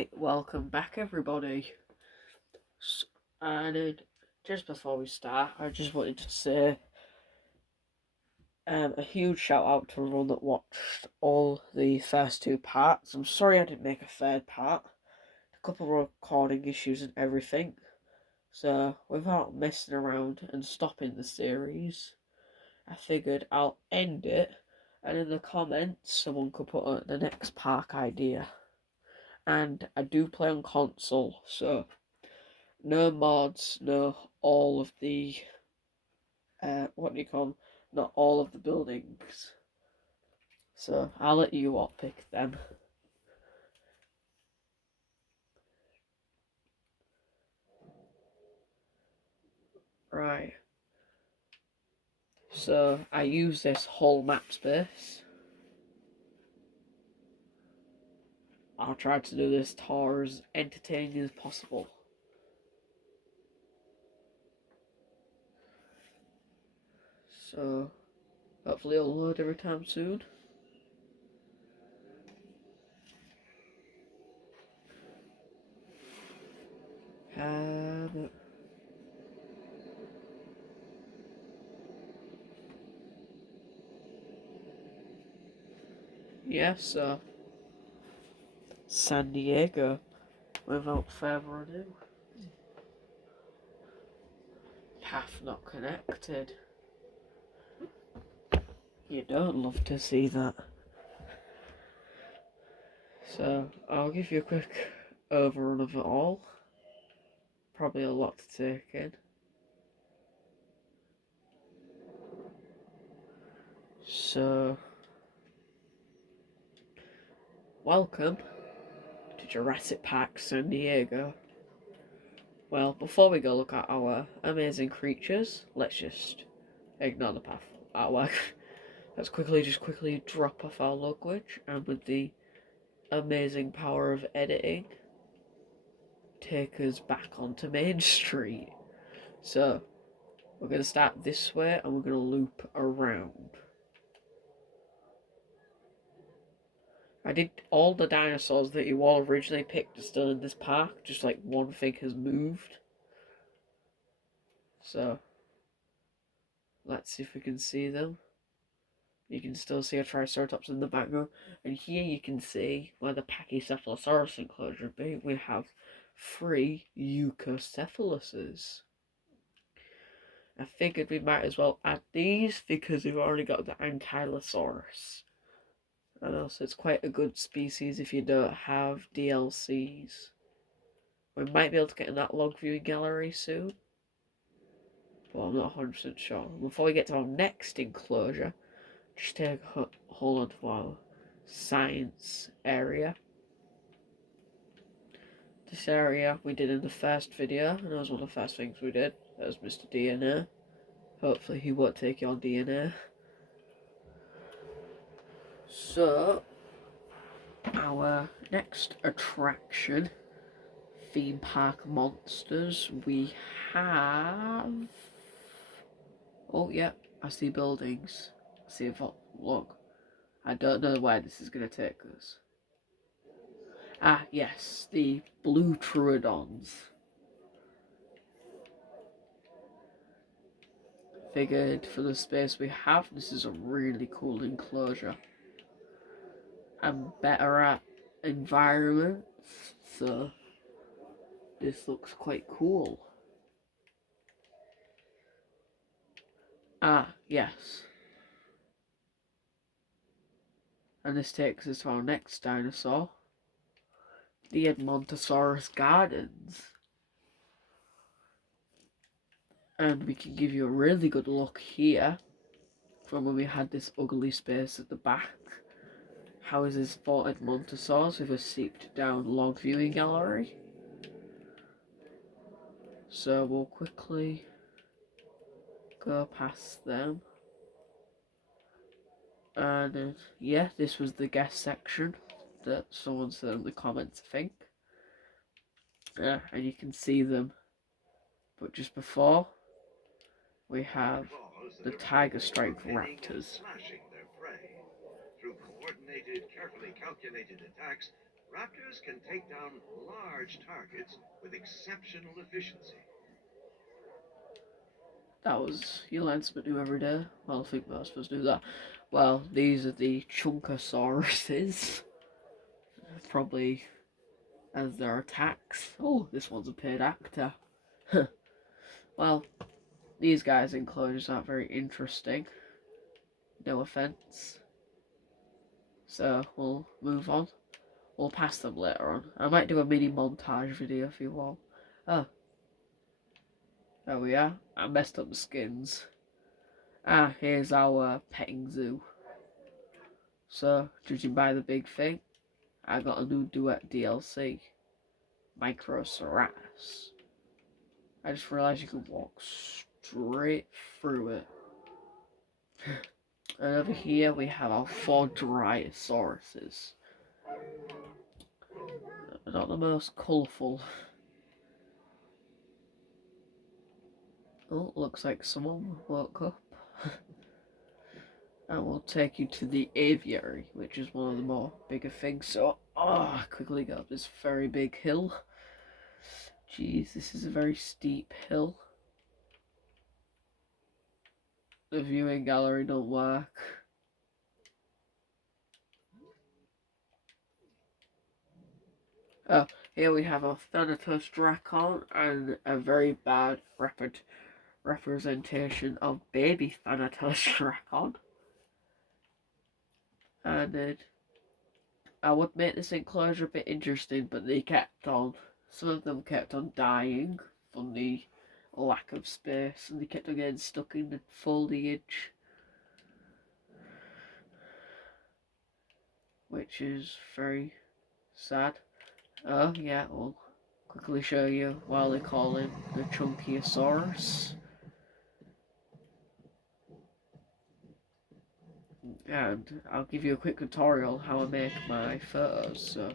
Right, welcome back everybody. And just before we start, I just wanted to say a huge shout out to everyone that watched all the first two parts. I'm sorry I didn't make a third part. A couple of recording issues and everything. So without messing around and stopping the series, I figured I'll end it, and in the comments someone could put the next park idea. And I do play on console, so no mods, no all of the what do you call them? Not all of the buildings. So I'll let you all pick them. Right. So I use this whole map space. I'll try to do this tour as entertaining as possible. So hopefully it'll load every time soon. Yes, so San Diego, without further ado. Path not connected. You don't love to see that. So I'll give you a quick overrun of it all. Probably a lot to take in. So, welcome to Jurassic Park San Diego. Well, before we go look at our amazing creatures, let's just ignore the path artwork. Let's quickly drop off our luggage, and with the amazing power of editing, take us back onto Main Street. So, we're going to start this way and we're going to loop around. I did all the dinosaurs that you all originally picked are still in this park, just like one thing has moved. So, let's see if we can see them. You can still see a Triceratops in the background, and here you can see where the Pachycephalosaurus enclosure would be. We have 3 Eucocephaloses. I figured we might as well add these because we've already got the Ankylosaurus. And also it's quite a good species if you don't have DLCs. We might be able to get in that log viewing gallery soon, but I'm not 100% sure. Before we get to our next enclosure, just take a hold on to our science area. This area we did in the first video, and that was one of the first things we did. That was Mr. DNA. Hopefully he won't take your DNA. So, our next attraction, theme park monsters, we have... Oh yeah, I see buildings. I see a look. I don't know where this is going to take us. Ah, yes, the blue Troodons. Figured for the space we have, this is a really cool enclosure. I'm better at environments, so this looks quite cool. Ah, yes. And this takes us to our next dinosaur, the Edmontosaurus Gardens. And we can give you a really good look here from when we had this ugly space at the back. Houses for Edmontosaurs with a seeped down log viewing gallery. So we'll quickly go past them. And yeah, this was the guest section that someone said in the comments, I think. And you can see them. But just before, we have the tiger striped raptors. Through coordinated, carefully calculated attacks, Raptors can take down large targets with exceptional efficiency. That was, you learn something new every day. Well, I think most of us do that. Well, these are the Chunkasauruses. Probably as their attacks. Oh, this one's a paid actor. Well, these guys' enclosures aren't very interesting. No offense. So we'll move on. We'll pass them later on. I might do a mini montage video if you want. Oh, there we are. I messed up the skins. Ah, here's our petting zoo. So, judging by the big thing, I got a new Duet DLC. Microceratops. I just realised you can walk straight through it. And over here we have our 4 Dryasauruses. Not the most colourful. Oh, looks like someone woke up. And we'll take you to the aviary, which is one of the more bigger things. So, I quickly go up this very big hill. Jeez, this is a very steep hill. The viewing gallery don't work. Oh, here we have a Thanatos Dracon and a very bad representation of baby Thanatos Dracon. And I would make this enclosure a bit interesting, but some of them kept on dying from the lack of space, and they kept on getting stuck in the foliage, which is very sad. Oh yeah, we'll quickly show you why they call him the Chunkyosaurus. And I'll give you a quick tutorial how I make my photos. So,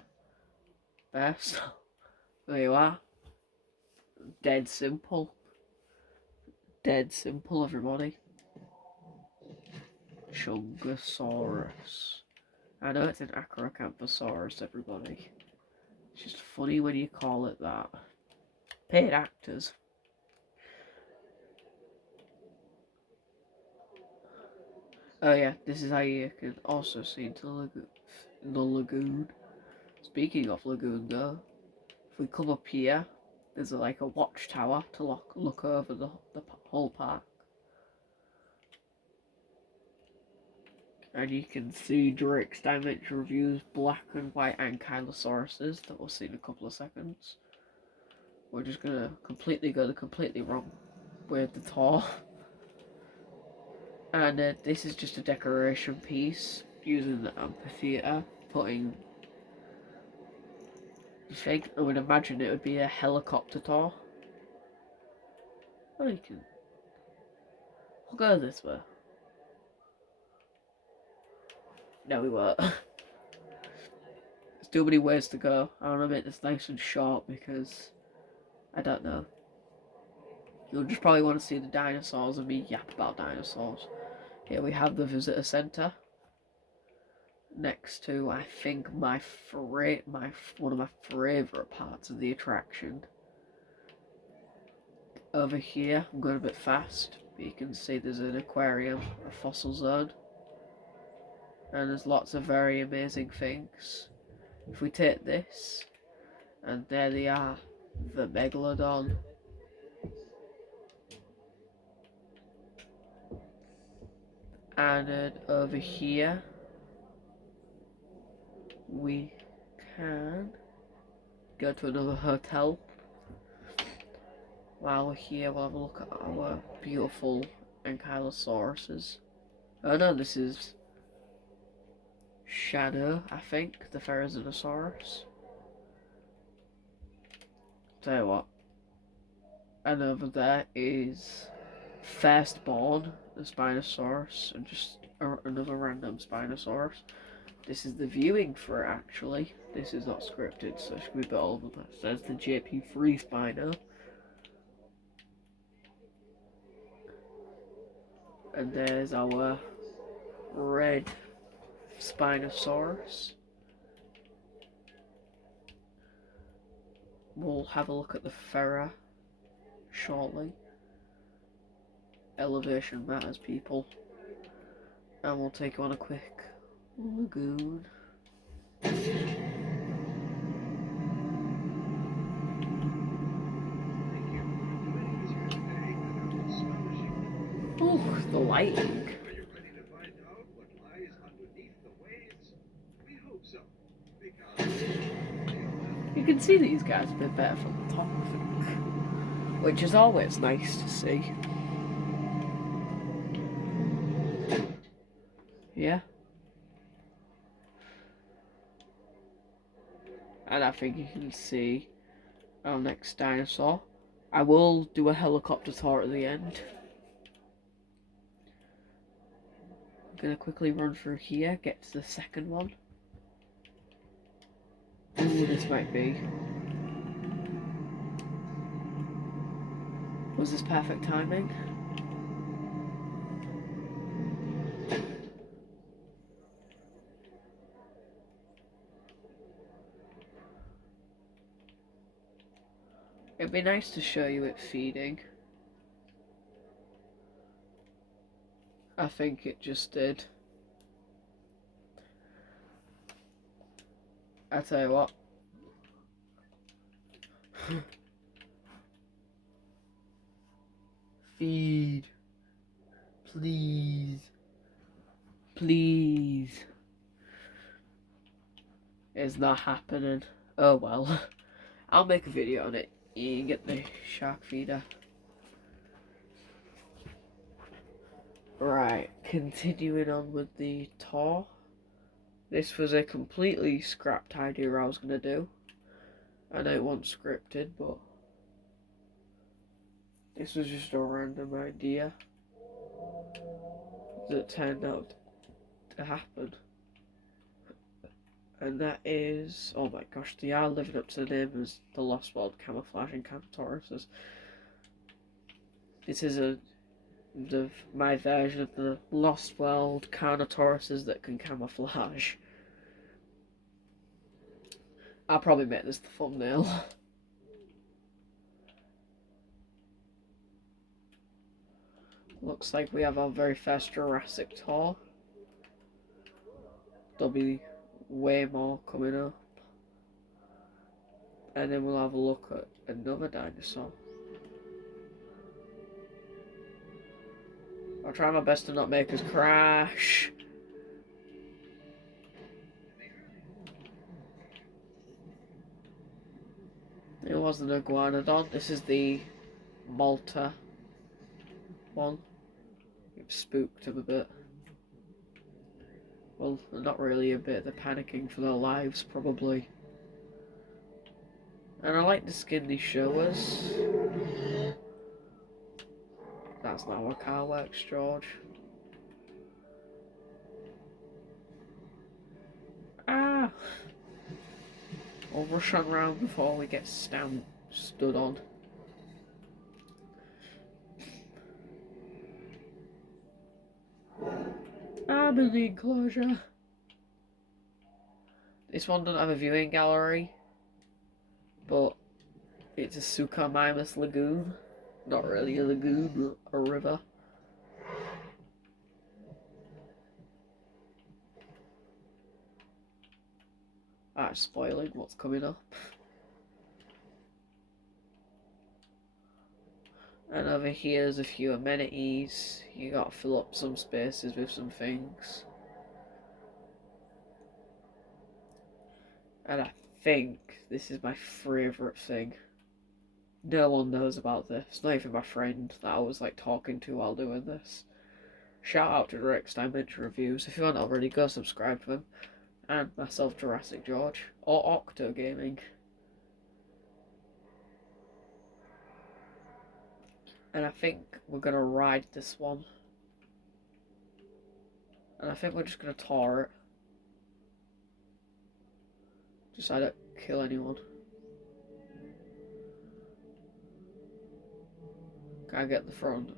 best, there you are. Dead simple. Dead simple, everybody. Chungosaurus. I know it's an Acrocanthosaurus, everybody. It's just funny when you call it that. Paid actors. Oh yeah, this is how you can also see into the lagoon. Speaking of lagoon though, if we come up here, there's like a watchtower to look over the whole park. And you can see Drake's Dimension Reviews black and white Ankylosauruses that we'll see in a couple of seconds. We're just gonna go the completely wrong way of the tour. And this is just a decoration piece using the amphitheatre, putting, I would imagine it would be a helicopter tour. Oh, we'll go this way. No, we won't. There's too many ways to go. I want to make this nice and short because, I don't know. You'll just probably want to see the dinosaurs and me yap about dinosaurs. Here we have the visitor centre. Next to, I think, one of my favourite parts of the attraction. Over here, I'm going a bit fast, but you can see there's an aquarium, a fossil zone, and there's lots of very amazing things. If we take this, and there they are, the Megalodon. And then over here, we can go to another hotel. While we're here, we'll have a look at our beautiful Ankylosauruses. Oh no, this is Shadow, I think, the Therizinosaurus. Tell you what, and over there is Firstborn, the Spinosaurus, and just another random Spinosaurus. This is the viewing for it, actually. This is not scripted, so it should be a bit all over the place. There's the JP3 Spino. And there's our red Spinosaurus. we'll have a look at the Ferrer shortly. Elevation matters, people. And we'll take you on a quick lagoon. Oh, the lighting. Are you ready to find out what lies underneath the waves? We hope so, because you can see these guys a bit better from the top, I think, which is always nice to see. Yeah. And I think you can see our next dinosaur. I will do a helicopter tour at the end. I'm gonna quickly run through here, get to the second one. Ooh, this might be. Was this perfect timing? It'd be nice to show you it feeding. I think it just did. I tell you what. Feed. Please. Please. It's not happening. Oh well. I'll make a video on it. You can get the shark feeder. Right, continuing on with the tour. This was a completely scrapped idea I was going to do. I know it wasn't scripted, but this was just a random idea that turned out to happen. And that is, oh my gosh, they are living up to the name as the Lost World Camouflaging Carnotauruses. This is my version of the Lost World Carnotauruses that can camouflage. I'll probably make this the thumbnail. Looks like we have our very first Jurassic tour. There'll be way more coming up. And then we'll have a look at another dinosaur. I'll try my best to not make us crash. It wasn't an iguanodon. This is the Malta one. It spooked them a bit. Well, not really a bit. They're panicking for their lives, probably. And I like the skin they show us. That's not how a car works, George. Ah! I'll rush on round before we get stood on. I'm in the enclosure. This one doesn't have a viewing gallery, but it's a Suchomimus lagoon. Not really a lagoon, but a river. That's spoiling what's coming up. And over here there's a few amenities. You gotta fill up some spaces with some things. And I think this is my favourite thing. No one knows about this. Not even my friend that I was like talking to while doing this. Shout out to Rex Dimension Reviews. If you haven't already, go subscribe to him. And myself, Jurassic George. Or Octo Gaming. And I think we're going to ride this one. And I think we're just going to tour it. Just so I don't kill anyone. Can I get the front?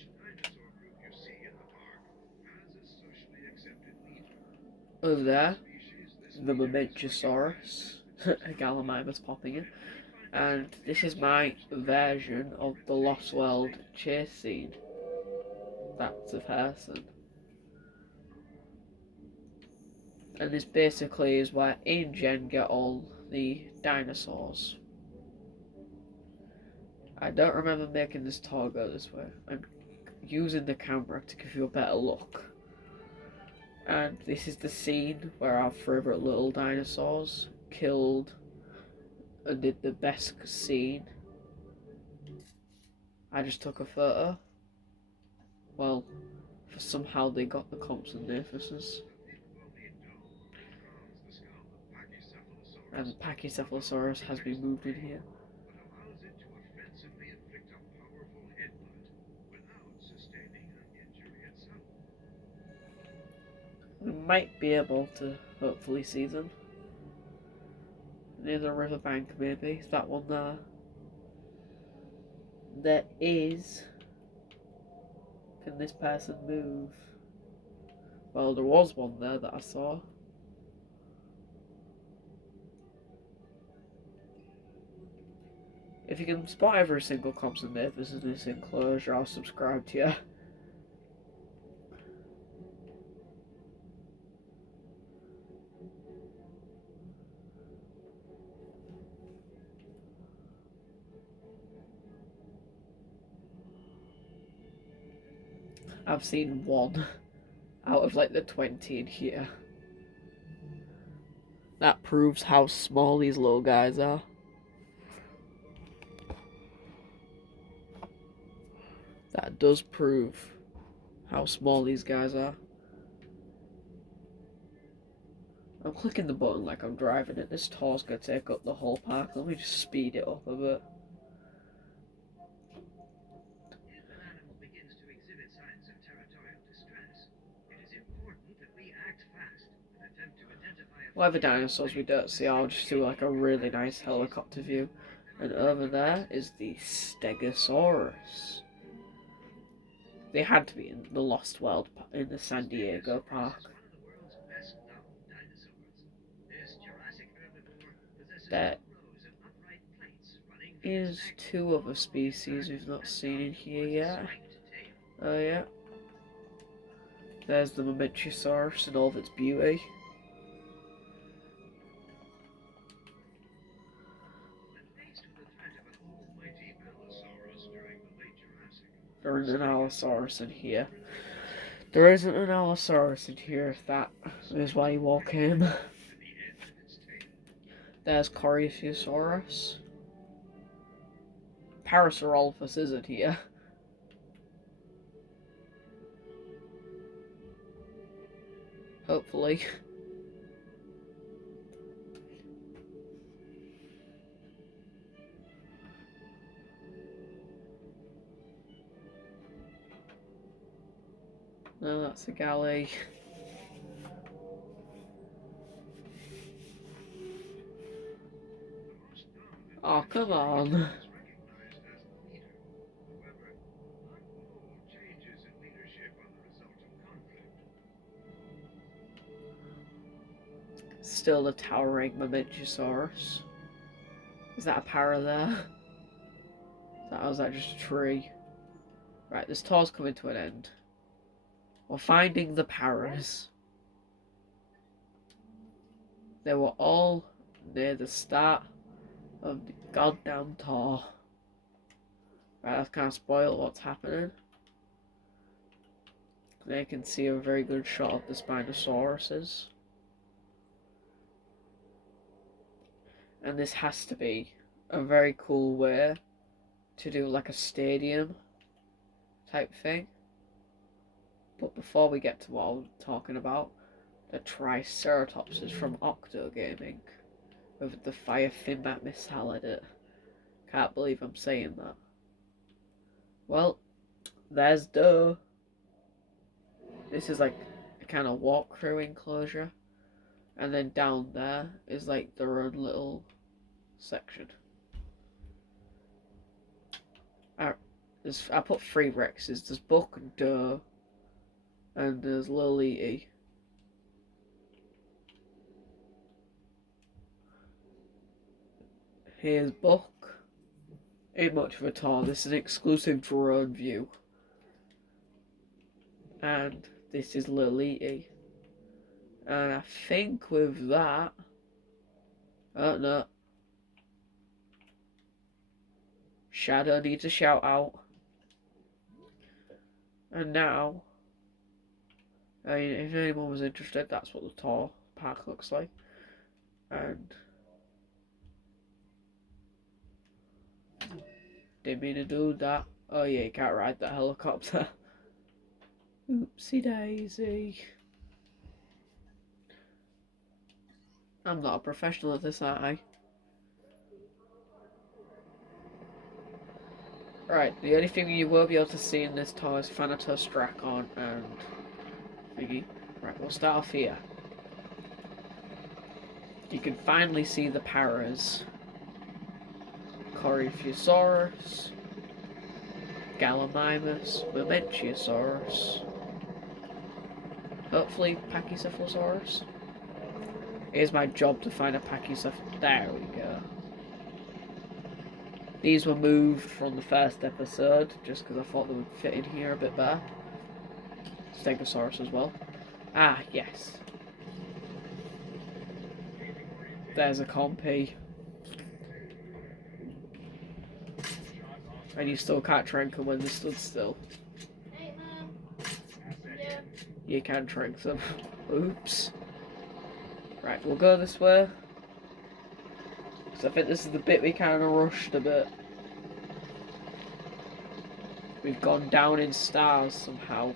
each dinosaur group you see in the park has a socially Over there, the Mamenchosaurus, a Gallimimus popping in, and this is my version of the Lost World chase scene. That's a person. And this basically is where InGen get all the dinosaurs. I don't remember making this tour go this way. I'm using the camera to give you a better look. And this is the scene where our favourite little dinosaurs killed and did the best scene. I just took a photo. Well, somehow they got the Compsognathus. And the Pachycephalosaurus has been moved in here. We might be able to hopefully see them. Near the riverbank, maybe. Is that one there? There is. Can this person move? Well, there was one there that I saw. If you can spot every single Compsognathus in this enclosure, I'll subscribe to you. I've seen one out of like the 20 in here. That proves how small these little guys are. That does prove how small these guys are. I'm clicking the button like I'm driving it. This tour's gonna take up the whole park. Let me just speed it up a bit. Whatever dinosaurs we don't see, I'll just do like a really nice helicopter view. And over there is the Stegosaurus. They had to be in the Lost World in the San Diego park. There is two other species we've not seen in here yet. Oh yeah. There's the Mamenchosaurus in all of its beauty. There isn't an Allosaurus in here. There isn't an Allosaurus in here, if that is why you all came. There's Coryphosaurus. Parasaurolophus isn't here. Hopefully. No, that's a galley. Oh, come on. Still the towering Mamenchosaurus. Is that a para there? Or is that just a tree? Right, this tour's coming to an end. We're finding the paras. They were all near the start of the goddamn tour. Right, that's kind of spoiled what's happening. There you can see a very good shot of the Spinosauruses. And this has to be a very cool way to do like a stadium type thing. But before we get to what I'm talking about, the Triceratops is from Octo Gaming with the Fire Finbat missile in it. Can't believe I'm saying that. Well, there's Doe. This is like a kind of walkthrough enclosure. And then down there is like their own little section. I put 3 Rexes. There's Buck, Doe, and there's Lil E.E. here's Buck. Ain't much of a tour, this is an exclusive drone view. And this is Liliti. And I think with that, I don't know. Shadow needs a shout out. And now, I mean, if anyone was interested, that's what the tour park looks like. And didn't mean to do that. Oh yeah, you can't ride the helicopter. Oopsie daisy. I'm not a professional at this, aren't I? Right, the only thing you will be able to see in this tour is Thanatos, Drakon, and Thingy. Right, we'll start off here. You can finally see the paras. Coryphosaurus, Gallimimus, Mamenchiosaurus, hopefully Pachycephalosaurus. Here's my job to find a Pachycephalosaurus. There we go. These were moved from the first episode, just because I thought they would fit in here a bit better. Stegosaurus as well. Ah, yes. There's a Compy. And you still can't trank them when they stood still. Hey, Mom. Yeah. You can trank them. Oops. Right, we'll go this way. So I think this is the bit we kind of rushed a bit. We've gone down in stars somehow.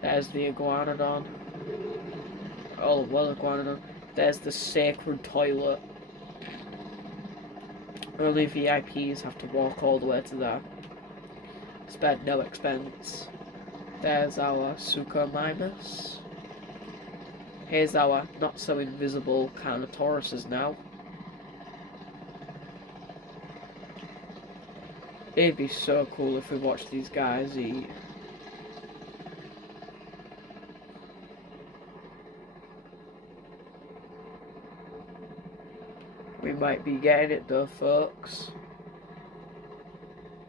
There's the Iguanodon. Oh, well, Iguanodon. There's the sacred toilet. Only VIPs have to walk all the way to there. Spared no expense. There's our Suchomimus. Here's our not so invisible Carnotauruses now. It'd be so cool if we watched these guys eat. We might be getting it though, folks.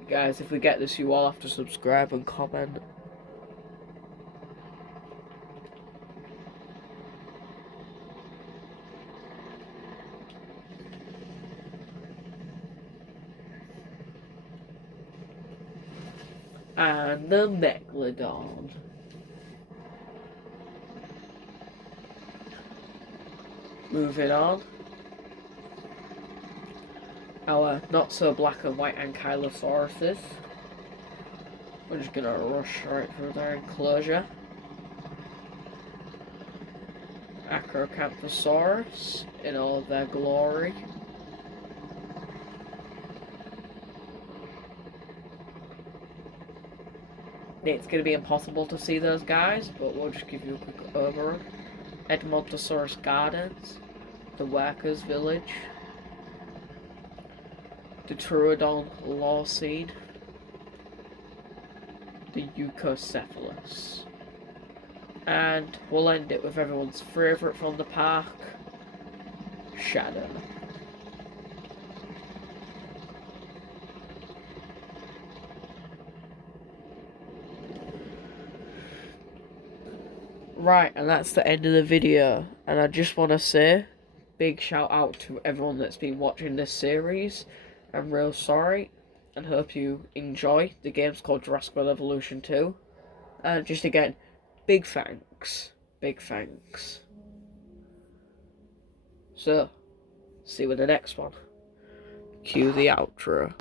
Guys, if we get this, you all have to subscribe and comment. And the Megalodon. Moving on. Our not so black and white Ankylosauruses. We're just gonna rush right through their enclosure. Acrocanthosaurus in all of their glory. It's going to be impossible to see those guys, but we'll just give you a quick overview. Edmontosaurus Gardens, the Workers Village, the Troodon Lawseed, the Eucocephalus, and we'll end it with everyone's favourite from the park, Shadow. Right, and that's the end of the video, and I just want to say big shout out to everyone that's been watching this series. I'm real sorry and hope you enjoy. The game's called Jurassic World Evolution 2, and just again, big thanks, so see you in the next one. Cue the outro.